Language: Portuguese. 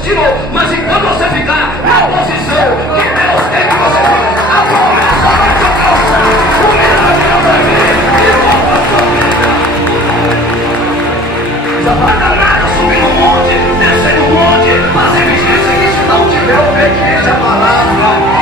destino, mas enquanto você ficar na posição que Deus quer que você fique, a promessa vai te alcançar. O milagre vai vir e volta a sua vida. Já vai danado subir no monte, descer no monte, mas ele disse que se não tiver obediência à palavra,